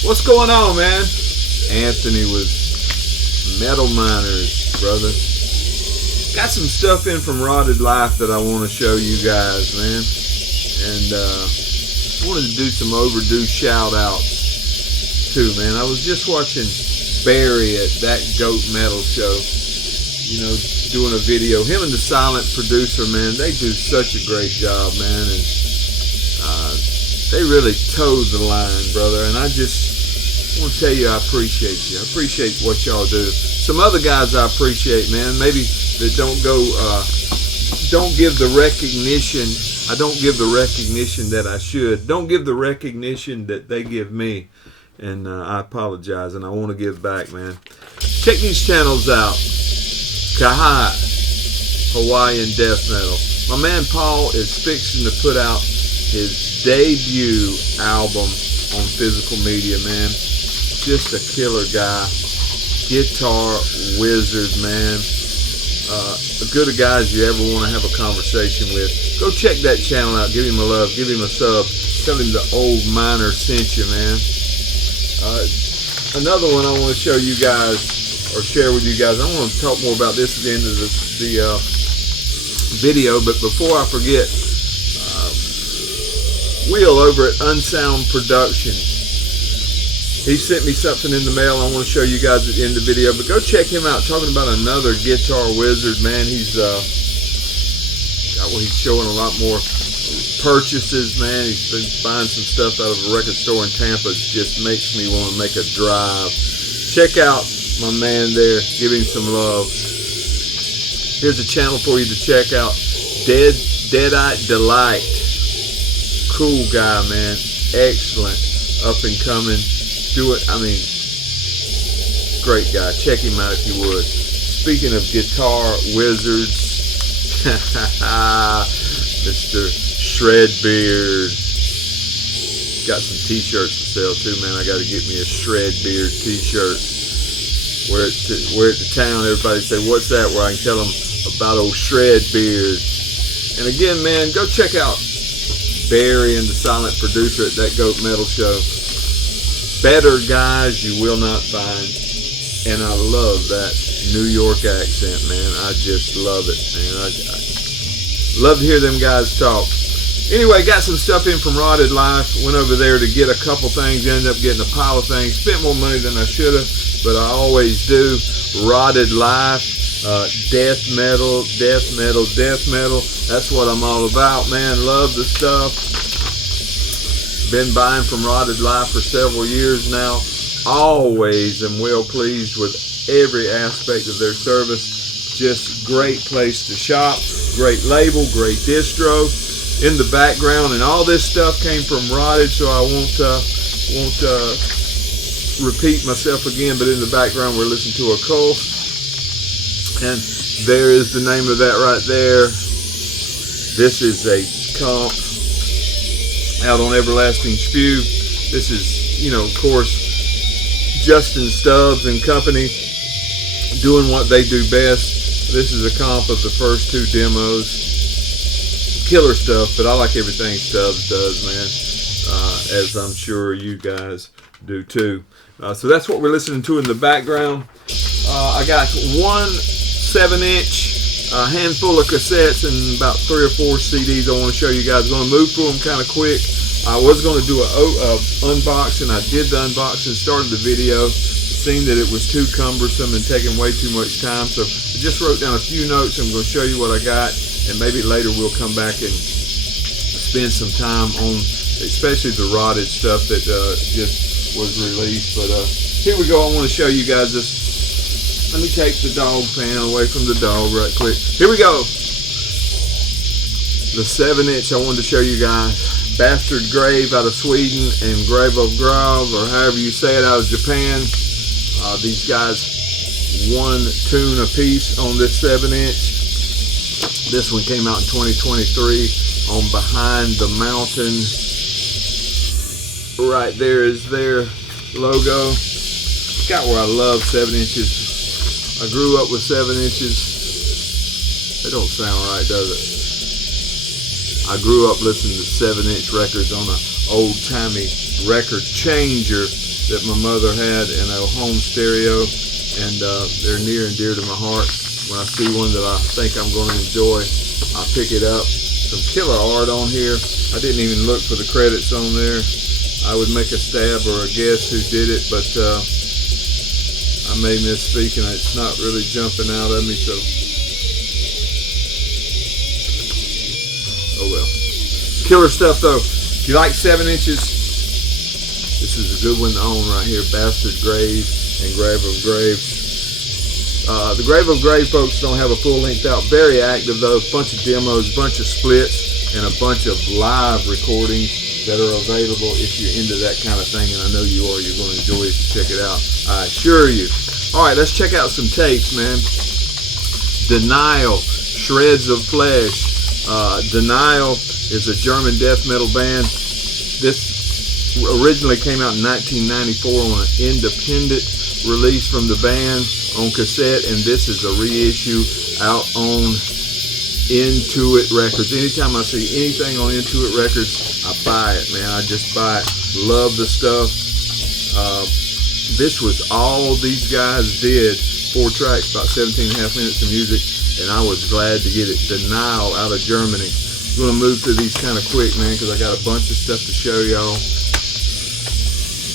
What's going on, man? Anthony with Metal Miners, brother. Got some stuff in from Rotted Life that I want to show you guys, man. And wanted to do some overdue shout outs too, man. I was just watching Barry at That Goat Metal Show, you know, doing a video. Him and the silent producer, man, they do such a great job, man. And they really towed the line, brother. And I just want to tell you, I appreciate you. I appreciate what y'all do. Some other guys I appreciate, man, maybe that don't give the recognition. I don't give the recognition that I should. Don't give the recognition that they give me. And I apologize, and I want to give back, man. Check these channels out. Cassette, Hawaiian Death Metal. My man Paul is fixing to put out his debut album on physical media, man. Just a killer guy. Guitar wizard, man. As good a guy as you ever want to have a conversation with. Go check that channel out. Give him a love. Give him a sub. Tell him the old miner sent you, man. Another one I want to show you guys, or share with you guys. I want to talk more about this at the end of the video, but before I forget, Will over at Unsound Productions, he sent me something in the mail I want to show you guys at the end of the video, but go check him out. Talking about another guitar wizard, man. He's showing a lot more purchases, man. He's been buying some stuff out of a record store in Tampa. It just makes me want to make a drive. Check out my man there. Give him some love. Here's a channel for you to check out. Deadite Delight. Cool guy, man. Excellent. Up and coming. Great guy. Check him out if you would. Speaking of guitar wizards, Mr. Shredbeard. Got some t-shirts for sale too, man. I got to get me a Shredbeard t-shirt. We're at the town, everybody say, what's that? Where I can tell them about old Shredbeard. And again, man, go check out Barry and the silent producer at That Goat Metal Show. Better guys you will not find. And I love that New York accent, man. I just love it, man. I love to hear them guys talk. Anyway, got some stuff in from Rotted Life. Went over there to get a couple things. Ended up getting a pile of things. Spent more money than I should have, but I always do. Rotted Life. Death metal. That's what I'm all about, man. Love the stuff. Been buying from Rotted Life for several years now. Always am well pleased with every aspect of their service. Just great place to shop. Great label. Great distro. In the background, and all this stuff came from Rotted, so I won't repeat myself again. But in the background, we're listening to Occulsed. And there is the name of that right there. This is a comp out on Everlasting Spew. This is, of course, Justin Stubbs and company doing what they do best. This is a comp of the first two demos. Killer stuff, but I like everything Stubbs does, man. As I'm sure you guys do too. So that's what we're listening to in the background. I got one 7-inch, a handful of cassettes, and about 3 or 4 CDs I want to show you guys. I'm going to move through them kind of quick. I was going to do a unboxing. I did the unboxing, started the video. It seemed that it was too cumbersome and taking way too much time, so I just wrote down a few notes. I'm going to show you what I got, and maybe later we'll come back and spend some time on especially the Rotted stuff that just was released. But here we go. I want to show you guys this. Let me take the dog fan away from the dog right quick. Here we go. The 7-inch I wanted to show you guys. Bastard Grave out of Sweden and Gravavgrav, or however you say it, out of Japan. These guys, one tune a piece on this 7-inch. This one came out in 2023 on Behind the Mountain. Right there is their logo. Got where I love 7-inches. I grew up with 7-inches. That don't sound right, does it? I grew up listening to 7-inch records on an old-timey record changer that my mother had in a home stereo, and they're near and dear to my heart. When I see one that I think I'm going to enjoy, I pick it up. Some killer art on here. I didn't even look for the credits on there. I would make a stab or a guess who did it, but I may misspeak, and it's not really jumping out at me, so oh well. Killer stuff though. If you like 7 inches, this is a good one to own right here. Bastard Grave and Gravavgrav. The Gravavgrav folks don't have a full length out. Very active though. Bunch of demos, bunch of splits, and a bunch of live recordings that are available if you're into that kind of thing, and I know you are. You're going to enjoy it if you check it out, I assure you. Alright, let's check out some tapes, man. Denial, Shreds of Flesh. Denial is a German death metal band. This originally came out in 1994 on an independent release from the band on cassette, and this is a reissue out on Intuit Records. Anytime I see anything on Intuit Records, I buy it, man. I just buy it. Love the stuff. This was all these guys did. 4 tracks, about 17 and a half minutes of music, and I was glad to get it. Denial out of Germany. I'm going to move through these kind of quick, man, because I got a bunch of stuff to show y'all,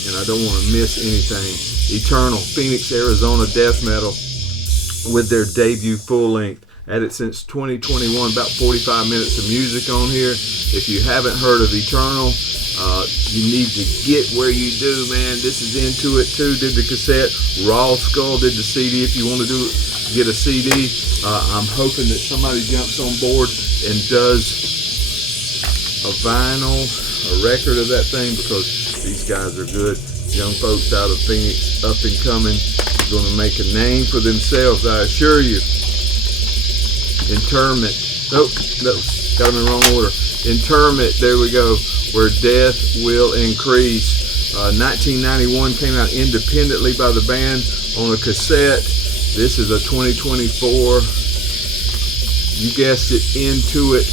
and I don't want to miss anything. Eternal, Phoenix, Arizona death metal with their debut full length. Had it since 2021, about 45 minutes of music on here. If you haven't heard of Eternal, you need to get where you do, man. This is Intuit too, did the cassette. Raw Skull did the CD. If you want to get a CD, I'm hoping that somebody jumps on board and does a vinyl, a record of that thing, because these guys are good. Young folks out of Phoenix, up and coming, going to make a name for themselves, I assure you. Interment. Nope, got them in the wrong order. Interment, there we go. Where Death Will Increase. 1991 came out independently by the band on a cassette. This is a 2024, you guessed it, Intuit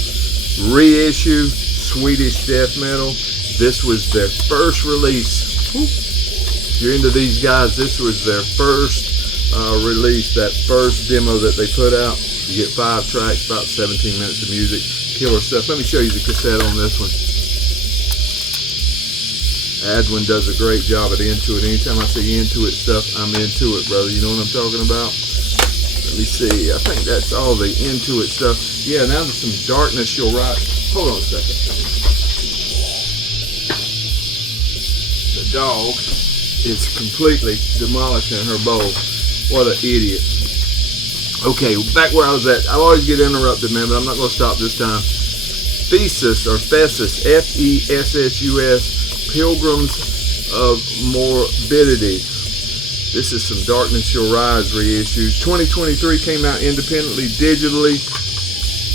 reissue, Swedish death metal. This was their first release. If you're into these guys, this was their first release, that first demo that they put out. You get 5 tracks, about 17 minutes of music. Killer stuff. Let me show you the cassette on this one. Adwin does a great job at Intuit. Anytime I see Intuit stuff, I'm into it, brother. You know what I'm talking about? Let me see. I think that's all the Intuit stuff. Yeah, now there's some Darkness You'll Rise. Hold on a second. The dog is completely demolishing her bowl. What an idiot. Okay, back where I was at. I always get interrupted, man, but I'm not going to stop this time. Fessus, or Fessus, Fessus, Pilgrims of Morbidity. This is some Darkness You'll Rise reissues. 2023 came out independently, digitally.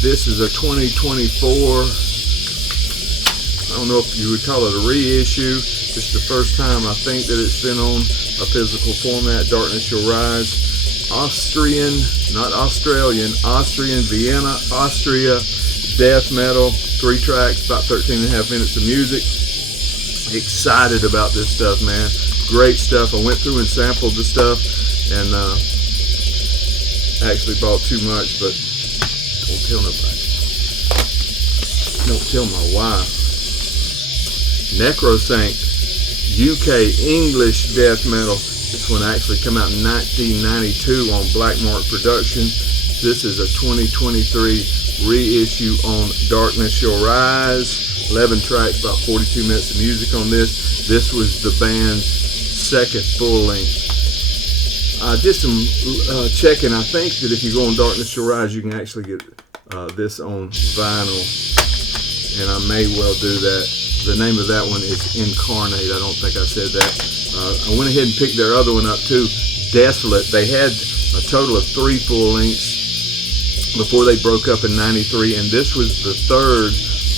This is a 2024. I don't know if you would call it a reissue. It's the first time I think that it's been on a physical format. Darkness You'll Rise. Austrian, not Australian, Austrian, Vienna, Austria, death metal. 3 tracks, about 13 and a half minutes of music. Excited about this stuff, man. Great stuff. I went through and sampled the stuff, and actually bought too much, but don't tell nobody. Don't tell my wife. Necrosanct, UK English death metal. This one actually came out in 1992 on Black Mark Production. This is a 2023 reissue on Darkness You'll Rise. 11 tracks, about 42 minutes of music on this. This was the band's second full length. I did some checking. I think that if you go on Darkness You'll Rise, you can actually get this on vinyl, and I may well do that. The name of that one is Incarnate. I don't think I said that. I went ahead and picked their other one up too, Desolate. They had a total of 3 full lengths before they broke up in 93, and this was the 3rd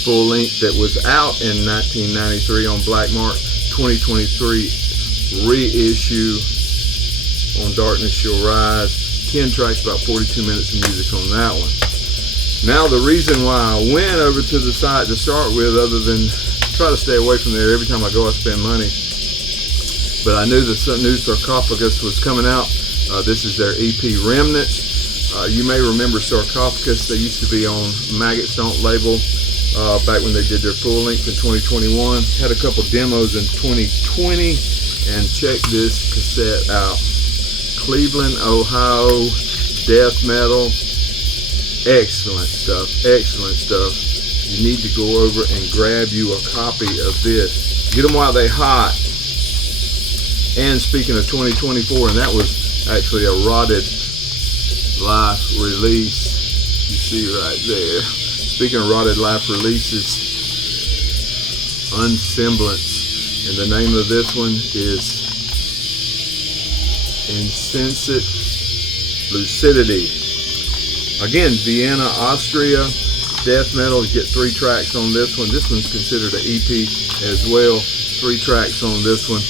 full length that was out in 1993 on Black Mark. 2023 reissue on Darkness You'll Rise. 10 tracks, about 42 minutes of music on that one. Now the reason why I went over to the site to start with, other than try to stay away from there, every time I go I spend money, but I knew the new Sarcoughagus was coming out. This is their EP Remnants. You may remember Sarcoughagus. They used to be on Maggots Don't label back when they did their full length in 2021. Had a couple demos in 2020, and check this cassette out. Cleveland, Ohio, death metal. Excellent stuff, excellent stuff. You need to go over and grab you a copy of this. Get them while they're hot. And speaking of 2024, and that was actually a Rotted Life release. You see right there. Speaking of Rotted Life releases, Unsemblance. And the name of this one is Insensate Lucidity. Again, Vienna, Austria, death metal. You get 3 tracks on this one. This one's considered an EP as well. 3 tracks on this one,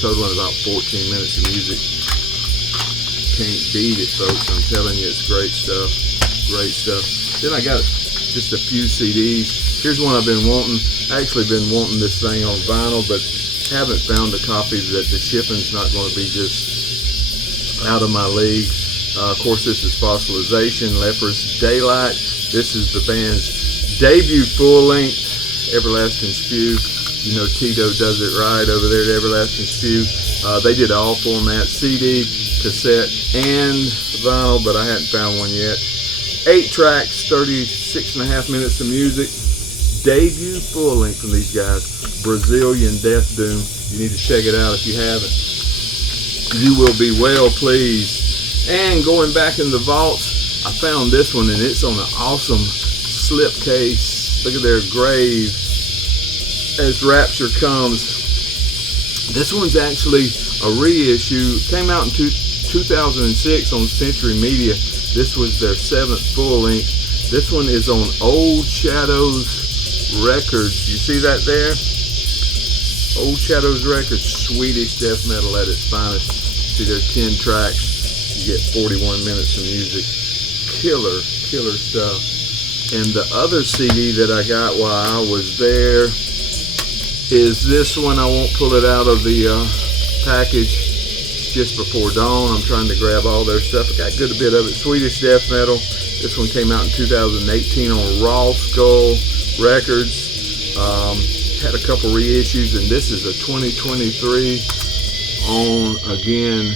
totaling about 14 minutes of music. Can't beat it, folks. I'm telling you, it's great stuff. Great stuff. Then I got just a few CDs. Here's one I've been wanting. Actually been wanting this thing on vinyl, but haven't found a copy that the shipping's not going to be just out of my league. Of course, this is Fossilization, Leprous, Daylight. This is the band's debut full-length, Everlasting Spew. You know Tito does it right over there at Everlasting Spew. They did all formats, CD, cassette, and vinyl, but I hadn't found one yet. 8 tracks, 36.5 minutes of music. Debut full-length from these guys. Brazilian Death Doom. You need to check it out if you haven't. You will be well pleased. And going back in the vaults, I found this one, and it's on an awesome slipcase. Look at their grave as Rapture comes. This one's actually a reissue. Came out in 2006 on Century Media. This was their 7th full length. This one is on Old Shadows Records. You see that there? Old Shadows Records, Swedish death metal at its finest. See, there's 10 tracks. You get 41 minutes of music. Killer stuff. And the other CD that I got while I was there is this one. I won't pull it out of the package. It's Just Before Dawn. I'm trying to grab all their stuff. I got a good bit of it. Swedish death metal. This one came out in 2018 on Raw Skull Records. Had a couple reissues, and this is a 2023 on, again,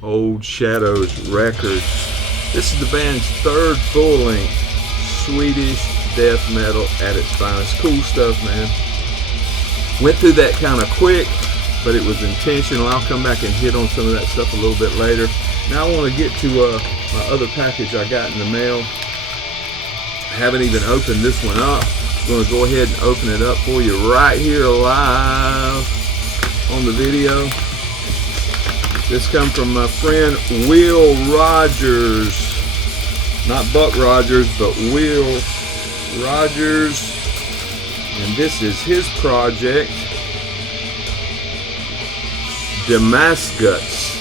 Old Shadows Records. This is the band's 3rd full-length Swedish death metal at its finest. Cool stuff, man. Went through that kind of quick, but it was intentional. I'll come back and hit on some of that stuff a little bit later. Now I want to get to my other package I got in the mail. I haven't even opened this one up. I'm going to go ahead and open it up for you right here live on the video. This comes from my friend Will Rogers. Not Buck Rogers, but Will Rogers. And this is his project, Damasguts.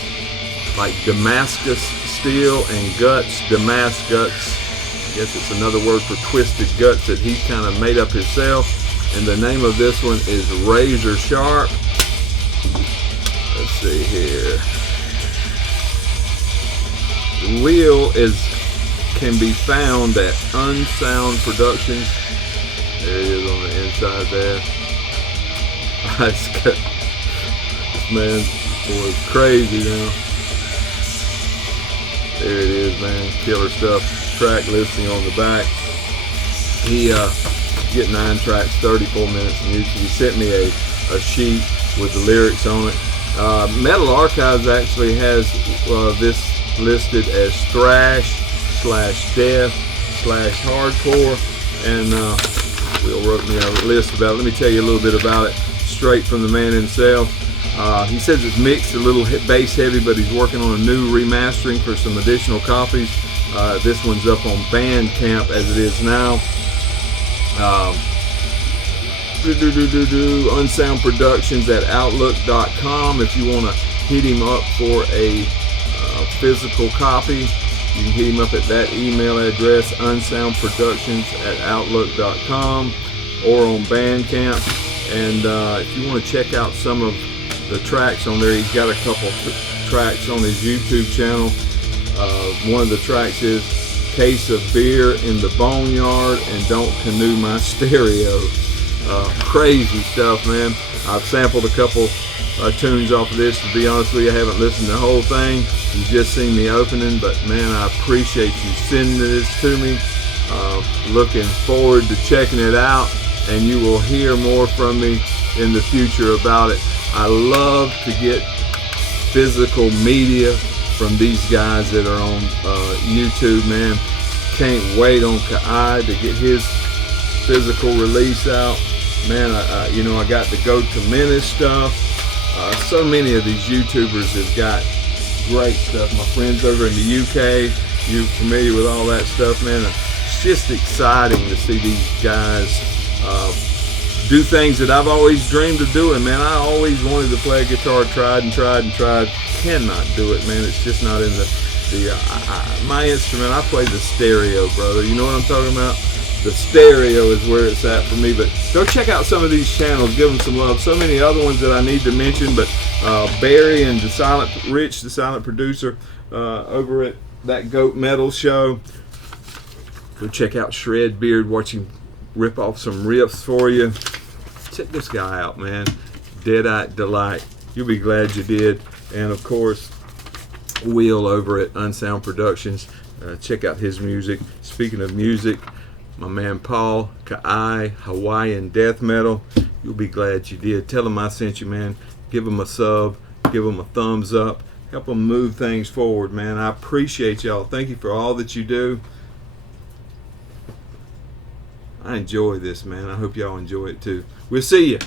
Like Damascus steel and guts, Damasguts. I guess it's another word for twisted guts that he's kind of made up himself. And the name of this one is Razor Sharp. Let's see here. Will can be found at Unsound Productions. There it is on the inside there. This man was crazy now. There it is, man. Killer stuff. Track listing on the back. He get 9 tracks, 34 minutes of music. He sent me a sheet with the lyrics on it. Metal Archives actually has this listed as thrash/death/hardcore, and Will wrote me a list about it. Let me tell you a little bit about it straight from the man himself. He says it's mixed, a little bass heavy, but he's working on a new remastering for some additional copies. This one's up on Bandcamp as it is now. Unsound Productions at Outlook.com. If you want to hit him up for a physical copy, you can hit him up at that email address, unsoundproductions@outlook.com, or on Bandcamp. And if you want to check out some of the tracks on there. He's got a couple tracks on his YouTube channel. One of the tracks is Case of Beer in the Boneyard and Don't Canoe My Stereo. Crazy stuff, man. I've sampled a couple tunes off of this. To be honest with you, I haven't listened to the whole thing. You've just seen me opening, but man, I appreciate you sending this to me. Looking forward to checking it out, and you will hear more from me in the future about it. I love to get physical media from these guys that are on YouTube, man. Can't wait on Kai to get his physical release out. Man, I got the Go to Menace stuff. So many of these YouTubers have got great stuff. My friends over in the UK, you familiar with all that stuff, man? It's just exciting to see these guys do things that I've always dreamed of doing, man. I always wanted to play a guitar, tried. Cannot do it, man. It's just not in my instrument. I play the stereo, brother. You know what I'm talking about? The stereo is where it's at for me. But go check out some of these channels. Give them some love. So many other ones that I need to mention. But Barry and Rich, the silent producer, over at that Goat Metal show. Go check out Shred Beard. Watch him rip off some riffs for you. Check this guy out, man. Deadite Delight. You'll be glad you did. And of course, Will over at Unsound Productions. Check out his music. Speaking of music, my man Paul, Kai, Hawaiian Death Metal. You'll be glad you did. Tell him I sent you, man. Give him a sub. Give him a thumbs up. Help him move things forward, man. I appreciate y'all. Thank you for all that you do. I enjoy this, man. I hope y'all enjoy it too. We'll see you.